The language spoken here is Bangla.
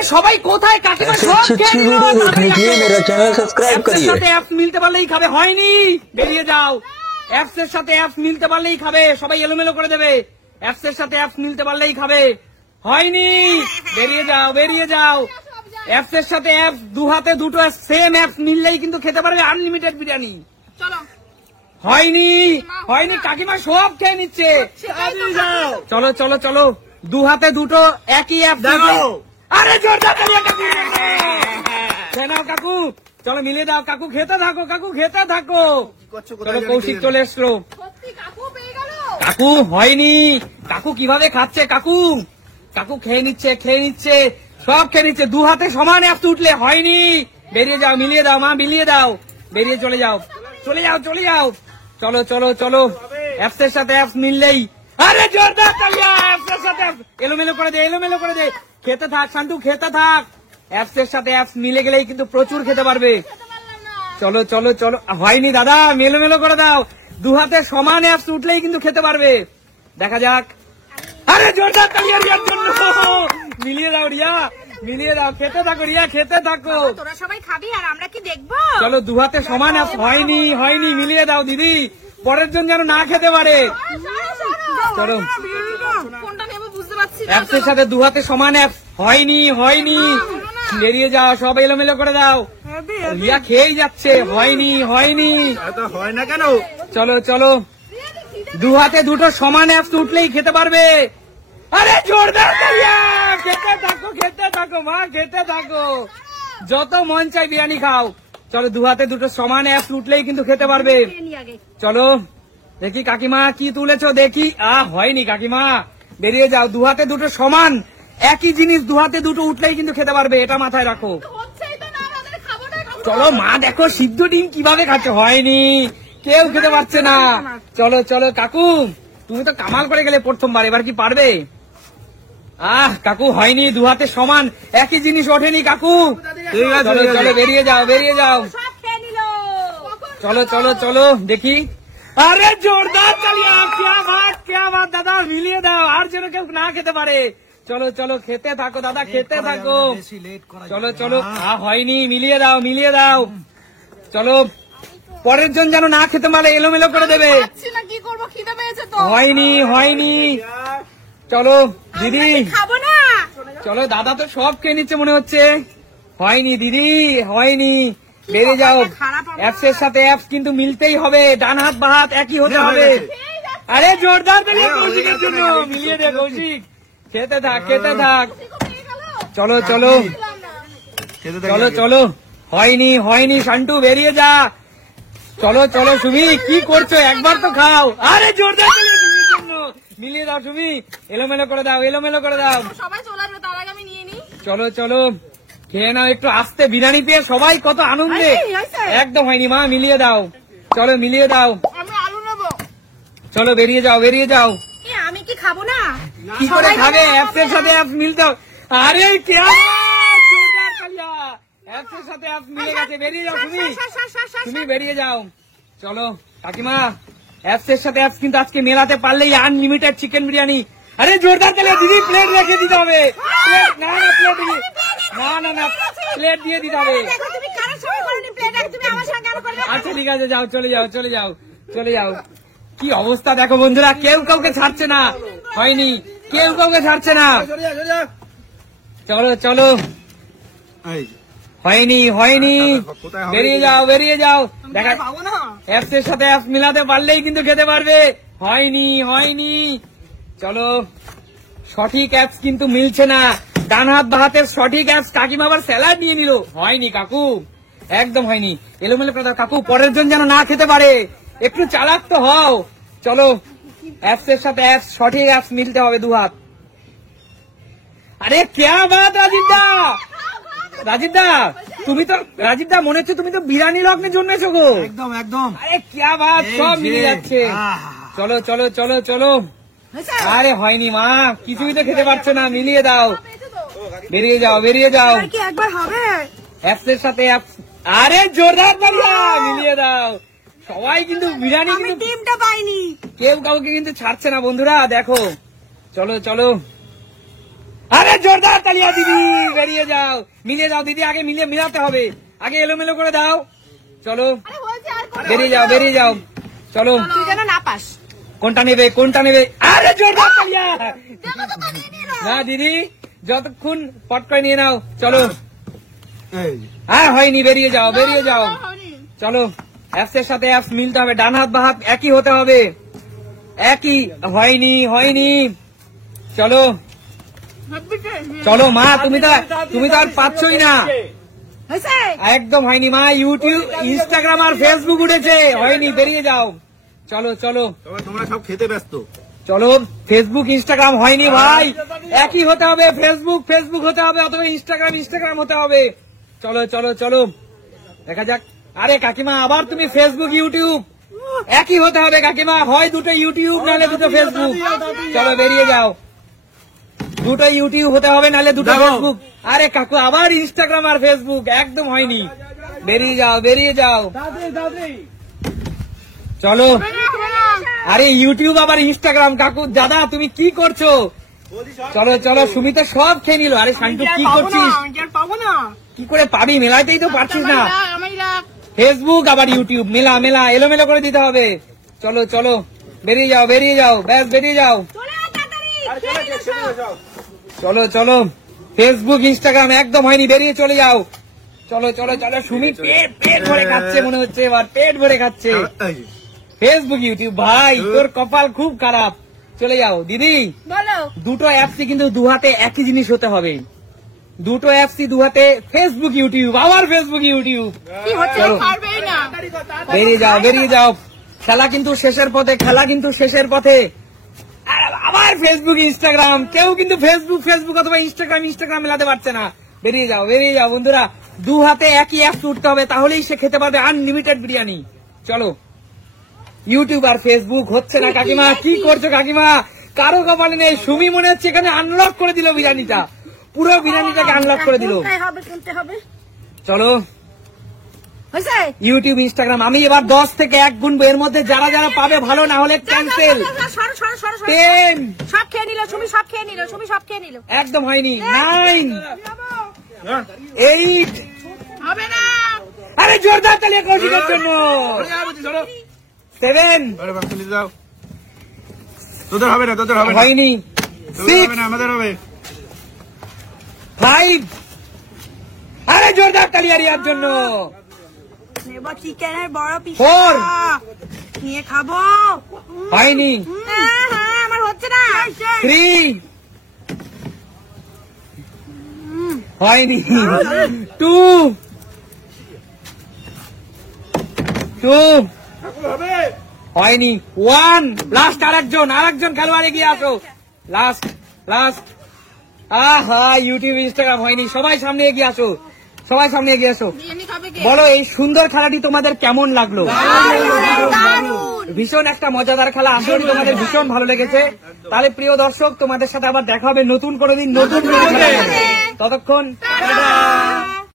আরে সবাই কোথায় কাকিমা সব খেয়ে নিল। मेरा चैनल सब्सक्राइब অ্যাপসের সাথে অ্যাপ মিলতে পারলেই খাবে, হয়নি বেরিয়ে যাও। অ্যাপসের সাথে অ্যাপ মিলতে পারলেই খাবে, সবাই এলোমেলো করে দেবে। অ্যাপসের সাথে অ্যাপ মিলতে পারলেই খাবে, হয়নি বেরিয়ে যাও বেরিয়ে যাও। অ্যাপসের সাথে অ্যাপ দু হাতে দুটো সেম অ্যাপ মিললেই কিন্তু খেতে পারবে আনলিমিটেড বিরিয়ানি। হয়নি হয়নি কাকিমা সব খেয়ে নিচ্ছে। চলো চলো চলো, দু হাতে দুটো একই অ্যাপ দেখো। আরে জোরদার তালিয়া কাকু, নাও কাকু, চলো মিলিয়ে দাও কাকু, খেতে থাকো কাকু খেতে থাকো। চলো কৌশিক চলে এসলো। কাকু হয়নি, কাকু কিভাবে খাচ্ছে কাকু, কাকু খেয়ে নিচ্ছে সব খেয়ে নিচ্ছে। দু হাতে সমান অ্যাপ উঠলে হয়নি, বেরিয়ে যাও মিলিয়ে দাও মা, মিলিয়ে দাও, বেরিয়ে চলে যাও চলে যাও চলে যাও। চলো চলো চলো, অ্যাপসের সাথে অ্যাপস মিললেই, আরে জোরদার তালিয়া, অ্যাপসের সাথে এলোমেলো করে দে এলোমেলো করে দে। খেতে থাক শান্তু খেতে থাক, অ্যাপসের সাথে অ্যাপস মিলে গেলেই কিন্তু প্রচুর খেতে পারবে। চলো চলো চলো, হয়নি দাদা, মেলোমেলো করে দাও। দু হাতে সমান অ্যাপস উঠলেই কিন্তু খেতে পারবে, দেখা যাক। আরে জোরদার তালিয়া রিয়ার জন্য, মিলিয়ে দাও রিয়া, মিলিয়ে দাও, খেতে থাকো রিয়া খেতে থাকো। তোরা সবাই খাবি আর আমরা কি দেখবো? চলো দু হাতে সমান অ্যাপস, হয়নি হয়নি, মিলিয়ে দাও দিদি, পরের জন যেন না খেতে পারে। চলো কোনটা নেবো বুঝতে পারছি না। অ্যাপসের সাথে দু হাতে সমান অ্যাপস, হয়নি হয়নি, বেরিয়ে যাও, সব এলোমেলো করে দাও। রিয়া খেয়েই যাচ্ছে, হয়নি হয়নি, হয় না কেন? চলো চলো, দু হাতে দুটো সমান অ্যাপস উঠলেই খেতে পারবে। আরে জোরদার তালিয়া, খেতে থাকো মা খেতে থাকো, যত মন চাই বিরিয়ানি খাও। চলো দু হাতে দুটো সমান অ্যাপস উঠলেই কিন্তু খেতে পারবে। চলো দেখি কাকিমা কি তুলেছো দেখি। হয়নি কাকিমা, বেরিয়ে যাও। দু হাতে দুটো সমান একই জিনিস দু হাতে দুটো উঠলেই কিন্তু খেতে পারবে, এটা মাথায় রাখো। চলো মা দেখো সিদ্ধ ডিম কিভাবে খাচ্ছে, হয়নি, কেউ খেতে পারছে না। চলো চলো কাকু, তুমি তো কামাল করে গেলে প্রথমবার, এবার কি পারবে? কাকু হয়নি, দু হাতে সমান একই জিনিস ওঠেনি কাকু। চলো চলো বেরিয়ে যাও বেরিয়ে যাও। চলো চলো চলো দেখি, আরে জোরদার চালিয়ে, क्या बात দাদা, মিলিয়ে দাও আর যেন কেউ না খেতে পারে। চলো চলো খেতে থাকো দাদা খেতে থাকো। চলো চলো, হয়নি, মিলিয়ে দাও মিলিয়ে দাও। চলো পরের জন যেন না খেতে পারে, এলোমেলো করে দেবে। কি করবো, খিদে পেয়েছে তো। হয়নি হয়নি, চলো দিদি খাবো না। চলো, দাদা তো সব খেয়ে নিচ্ছে মনে হচ্ছে। হয়নি দিদি হয়নি, বেরিয়ে যাও। অ্যাপসের সাথে অ্যাপস কিন্তু মিলতেই হবে, ডান হাত বা হাত একই হতে হবে। আরে জোরদার তালিয়া কৌশিকের জন্য, মিলিয়ে দে কৌশিক, খেতে থাক খেতে থাক। চলো চলো চলো চলো, হয়নি হয়নি শান্টু, বেরিয়ে যা। চলো চলো সুমি, কি করছো, একবার তো খাও। আরে জোরদার তালিয়া সুমির জন্য, মিলিয়ে দাও সুমি, এলোমেলো করে দাও এলোমেলো করে দাও। সবাই চলে আসবে, তার আগে আমি নিয়ে নিই। চলো চলো খেয়ে নাও একটু আস্তে, বিরিয়ানি পেয়ে সবাই কত আনন্দে। একদম হয়নি মা, মিলিয়ে দাও, চলো মিলিয়ে দাও। আমি আলু নেবো। চলো বেরিয়ে যাও বেরিয়ে যাও। আমি কি খাবো না? কি করে খাবে, অ্যাপসের সাথে অ্যাপ মিলতে। আরে क्या জোরদার তালিয়া, অ্যাপসের সাথে অ্যাপ মিলে গেছে, বেরিয়ে যাও তুমি, তুমি বেরিয়ে যাও। চলো কাকিমা, অ্যাপসের সাথে অ্যাপস কিন্তু আজকে মেলাতে পারলেই আনলিমিটেড চিকেন বিরিয়ানি। আরে জোরদার তালিয়া দিদি, প্লেট রেখে দিতে হবে। না না প্লেট দিবি, না না না প্লেট দিয়ে দিতে হবে। আচ্ছা ঠিক আছে, যাও চলে যাও চলে যাও চলে যাও। কি অবস্থা দেখো বন্ধুরা, কেউ কাউকে ছাড়ছে না, হয়নি, কেউ কাউকে ছাড়ছে না। চলো চলো, হয়নি হয়নি, বেরিয়ে যাও বেরিয়ে যাও। দেখা অ্যাপসের সাথে অ্যাপস মিলাতে পারলেই কিন্তু খেতে পারবে, হয়নি হয়নি। চলো সঠিক অ্যাপস কিন্তু মিলছে না, ডান হাত বা হাতের সঠিক অ্যাপস। কাকিমা আবার স্যালাড নিয়ে নিল, হয়নি কাকু, একদম হয়নি, এলোমেলো করে দাও কাকু, পরের জন যেন না খেতে পারে, একটু চালাক তো হও। চলো অ্যাপসের সাথে অ্যাপস, সঠিক অ্যাপস মিলতে হবে দু হাত। আরে क्या बात রাজীব দা, রাজীব দা তুমি তো, রাজীব দা মনে হচ্ছে তুমি তো বিরিয়ানি লগ্নে জন্মেছো গো। একদম একদম, আরে क्या बात, সব মিলে যাচ্ছে। চলো চলো চলো চলো, আরে হয়নি মা, কিছুই তো খেতে পারছো না, মিলিয়ে দাও, বেরিয়ে যাও বেরিয়ে যাও। একবার হবে অ্যাপসের সাথে অ্যাপস, আরে জোরদার তালিয়া, মিলিয়ে দাও। সবাই কিন্তু বিরিয়ানি, কিন্তু টিমটা পাইনি, কেউ কাউকে কিন্তু ছাড়ছে না বন্ধুরা, দেখো। চলো চলো, আরে জোরদার তালিয়া দিদি, বেরিয়ে যাও, মিলিয়ে যাও দিদি, আগে মিলাতে হবে, আগে এলোমেলো করে দাও। চলো আরে বলছি আর কোনো- বেরিয়ে যাও চলো। তুই যেন না পাস। কোনটা নেবে? আরে জোরদার তালিয়া। দেখো তো তাড়িয়ে নিয়ে নাও। না দিদি, যতক্ষণ পট করে নিয়ে নাও। চলো, এই আর হয়নি, বেরিয়ে যাও। হয়নি। চলো, অ্যাপস এর সাথে অ্যাপস মিলতে হবে, ডান হাত বা হাত একই হতে হবে, একই। হয়নি। চলো মা, তুমি তো আর পাচ্ছই না, হয়েছে? একদম হয়নি মা। ইউটিউব, ইনস্টাগ্রাম আর ফেসবুক উঠেছে, হয়নি, বেরিয়ে যাও। চলো তোমরা সব খেতে ব্যস্ত। চলো, ফেসবুক ইনস্টাগ্রাম হয়নি ভাই, একই হতে হবে, ফেসবুক হতে হবে অথবা ইনস্টাগ্রাম হতে হবে। চলো দেখা যাক। আরে কাকিমা, আবার তুমি ফেসবুক ইউটিউব একই হতে হবে কাকিমা, হয় দুটো ইউটিউব নাহলে দুটো ফেসবুক। চলো বেরিয়ে যাও, দুটো ইউটিউব হতে হবে নাহলে দুটো যাবো। ফেসবুক। আরে কাকু, আবার ইনস্টাগ্রাম আর ফেসবুক, একদম হয়নি, বেরিয়ে যাও। চলো, আরে ইউটিউব আবার ইনস্টাগ্রাম, কাকু দাদা তুমি কি করছো? চলো, সুমিতা সব খেয়ে নিল। আরে শান্তু কি করছিস? পাবো না। কি করে পাবি? মেলাতেই তো পারছিস না। আমি রাখ। ফেসবুক আবার ইউটিউব, মেলা এলোমেলো করে দিতে হবে। চলো বেরিয়ে যাও, ব্যাস বেরিয়ে যাও। চলে আয় তাড়াতাড়ি। খেয়ে নিলো সব। চলো, ফেসবুক ইনস্টাগ্রাম একদম হয়নি, বেরিয়ে চলে যাও। চলো, সুমি পেট ভরে খাচ্ছে মনে হচ্ছে, এবার পেট ভরে খাচ্ছে। এই, ফেসবুক ইউটিউব, ভাই তোর কপাল খুব খারাপ। চলে যাও দিদি। বলো। দুটো অ্যাপসই কিন্তু দু হাতে একই জিনিস হতে হবে, দুটো অ্যাপসই দু হাতে, ফেসবুক ইউটিউব, আবার ফেসবুক ইউটিউব। কি হচ্ছে? চলো। পারবেই না। বেরিয়ে যাও। খেলা কিন্তু শেষের পথে। আবার ফেসবুক ইনস্টাগ্রাম, কেউ কিন্তু ফেসবুক অথবা ইনস্টাগ্রাম মেলাতে পারছে না। বেরিয়ে যাও বন্ধুরা, দু হাতে একই অ্যাপস উঠতে হবে, তাহলেই সে খেতে পারবে আনলিমিটেড বিরিয়ানি। চলো, ইউটিউব আর ফেসবুক হচ্ছে না কাকিমা, কি করছো কাকিমা? কারো কপালে নেই। সুমি মনে হচ্ছে এখানে আনলক করে দিল বিরিয়ানিটা, পুরো বিরিয়ানিটাকে আনলক করে দিল। শুনতে হবে। চলো, হয়েছে? ইউটিউব ইনস্টাগ্রাম আমি এবার 10 থেকে 1 গুনবো, এর মধ্যে যারা পাবে ভালো, না হলে ক্যান্সেল। সরো। 10, সব খেয়ে নিল, সুমি সব খেয়ে নিল। একদম হয়নি। 9, 8, হবে না। আরে জোরদার তালিয়া কৌশিকের জন্য। 7, আরে বাক্স নিতে যাও। তোদের হবে না। হয়নি। তোদের 6, হবে না, আমাদের হবে। 5, আরে জোরদার তালিয়া রিয়ার জন্য। নেবো চিকেনের বড় পিস 4, নিয়ে খাবো। হয়নি। হ্যাঁ, আমার হচ্ছে না। 3, হয়নি। 2, হয়নি। 1, লাস্ট আরেকজন খেলোয়াড় এগিয়ে আসো। লাস্ট। আহা, ইউটিউব ইনস্টাগ্রাম হয়নি, সবাই সামনে এগিয়ে আসো। বিরিয়ানি খাবে কে? বলো, এই সুন্দর খেলাটি তোমাদের কেমন লাগলো? দারুণ। ভীষণ একটা মজাদার খেলা, আশা করি তোমাদের ভীষণ ভালো লেগেছে। তাহলে প্রিয় দর্শক, তোমাদের সাথে আবার দেখা হবে নতুন কোনো দিন, নতুন কোনো খেলা নিয়ে। ততক্ষণ টাটা।